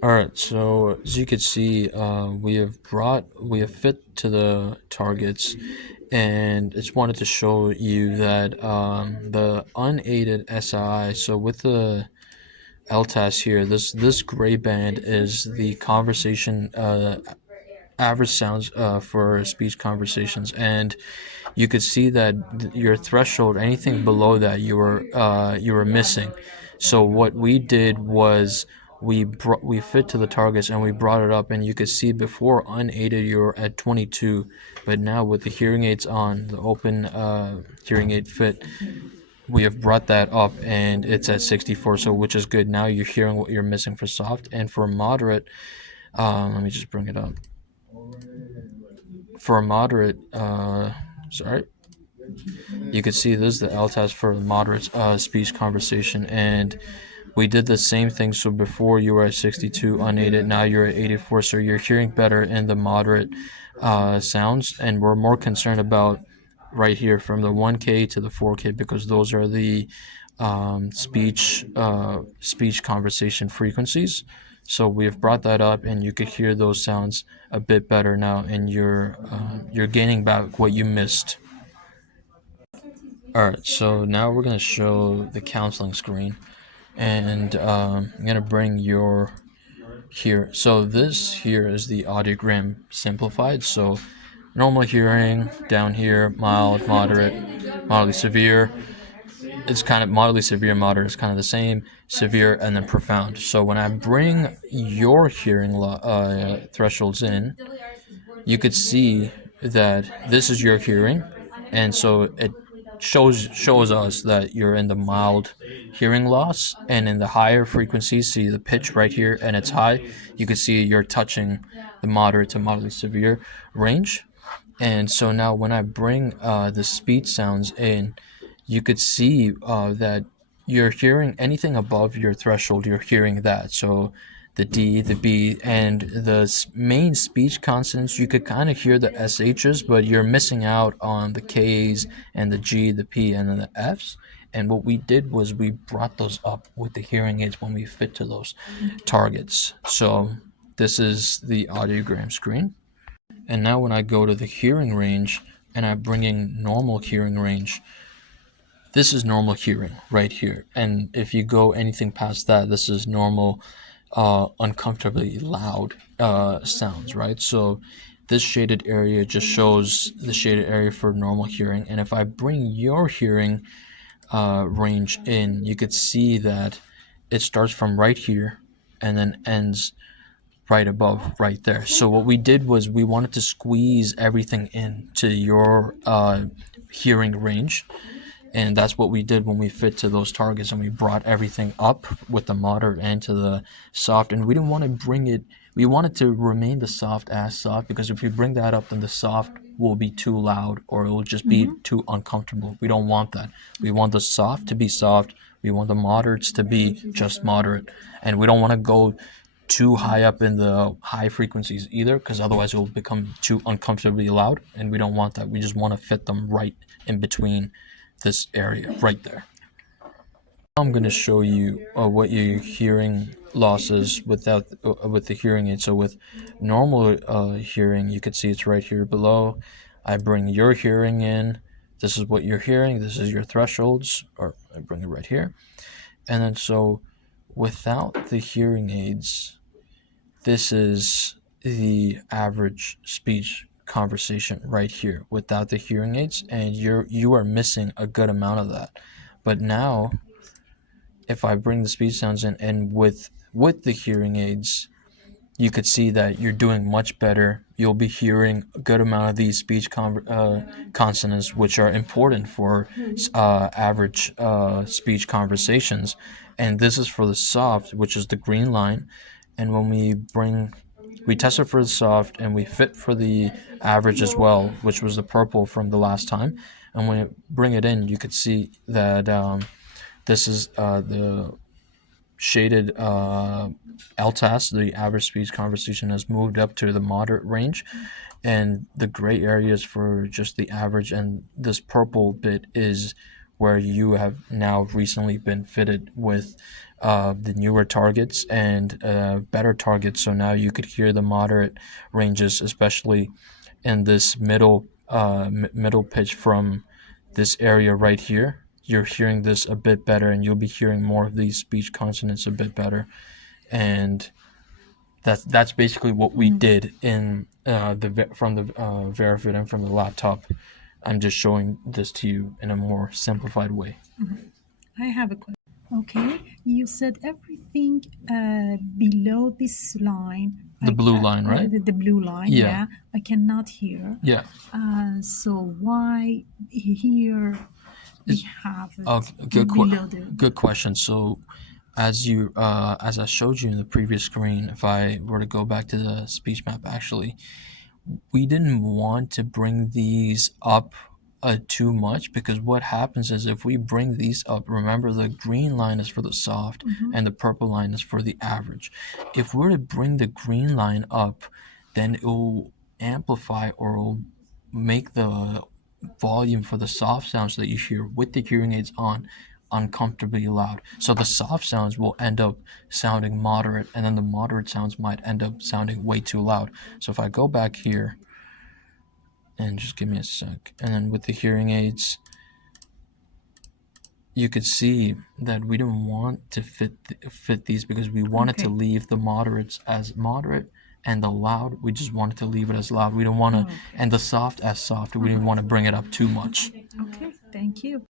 All right, so as you can see, we have fit to the targets, and it's wanted to show you that the unaided SI. So with the LTAS here, this gray band is the conversation average sounds for speech conversations, and you could see that your threshold, anything below that, you were missing. So what we did was we fit to the targets and we brought it up, and you could see before unaided you were at 22, but now with the hearing aids on, the open hearing aid fit, we have brought that up and it's at 64, so which is good. Now you're hearing what you're missing for soft, and for moderate, let me just bring it up. For a moderate, sorry, you could see this is the LTAS for the moderate speech conversation, and we did the same thing. So before you were at 62 unaided, now you're at 84, so you're hearing better in the moderate sounds, and we're more concerned about right here from the 1K to the 4K because those are the speech conversation frequencies. So we've brought that up, and you could hear those sounds a bit better now, and you're gaining back what you missed. All right, so now we're gonna show the counseling screen, and I'm gonna bring your here. So this here is the audiogram simplified. So normal hearing down here, mild, moderate, mildly severe. It's kind of mildly severe, moderate is kind of the same, severe, and then profound. So when I bring your hearing thresholds in, you could see that this is your hearing, and so it shows us that you're in the mild hearing loss, and in the higher frequencies, see the pitch right here and it's high, you can see you're touching the moderate to moderately severe range. And so now when I bring the speech sounds in, you could see that you're hearing anything above your threshold, you're hearing that. So the D, the B, and the main speech consonants, you could kind of hear the SHs, but you're missing out on the Ks and the G, the P, and then the Fs. And what we did was we brought those up with the hearing aids when we fit to those targets. So this is the audiogram screen. And now when I go to the hearing range and I'm bringing normal hearing range, this is normal hearing right here. And if you go anything past that, this is normal, uncomfortably loud sounds, right? So this shaded area just shows the shaded area for normal hearing. And if I bring your hearing range in, you could see that it starts from right here and then ends right above right there. So what we did was we wanted to squeeze everything into your hearing range, and that's what we did when we fit to those targets, and we brought everything up with the moderate and to the soft, and we didn't want to bring it, we wanted to remain the soft as soft, because if we bring that up, then the soft will be too loud or it will just be too uncomfortable. We don't want that. We want the soft to be soft, we want the moderates to be just moderate, and we don't want to go too high up in the high frequencies either, because otherwise it will become too uncomfortably loud, and we don't want that. We just want to fit them right in between this area right there. Now I'm going to show you what your hearing loss is without with the hearing aid. So with normal hearing, you could see it's right here below. I bring your hearing in. This is what you're hearing. This is your thresholds, or I bring it right here. And then so without the hearing aids, this is the average speech conversation right here without the hearing aids, and you are missing a good amount of that. But now if I bring the speech sounds in and with the hearing aids, you could see that you're doing much better. You'll be hearing a good amount of these speech consonants, which are important for average speech conversations. And this is for the soft, which is the green line. And when we test it for the soft and we fit for the average as well, which was the purple from the last time. And when you bring it in, you could see that this is the shaded LTAS, the average speech conversation, has moved up to the moderate range, and the gray areas for just the average, and this purple bit is where you have now recently been fitted with the newer targets and better targets. So now you could hear the moderate ranges, especially in this middle pitch from this area right here. You're hearing this a bit better, and you'll be hearing more of these speech consonants a bit better. And that's basically what we did in from the Verifit and from the laptop. I'm just showing this to you in a more simplified way. I have a question. Okay, you said everything below this line. The blue line, right? The blue line, Yeah. yeah. I cannot hear. Yeah. So why here we have it below the... Good question. So, as I showed you in the previous screen, if I were to go back to the speech map, actually, we didn't want to bring these up too much, because what happens is if we bring these up, remember the green line is for the soft and the purple line is for the average. If we're to bring the green line up, then it will amplify, or it will make the volume for the soft sounds that you hear with the hearing aids on uncomfortably loud. So the soft sounds will end up sounding moderate, and then the moderate sounds might end up sounding way too loud. So if I go back here, and just give me a sec, and then with the hearing aids, you could see that we didn't want to fit these, because we wanted to leave the moderates as moderate, and the loud, we just wanted to leave it as loud. We don't want to, and the soft as soft. We didn't want to bring it up too much. Okay, thank you.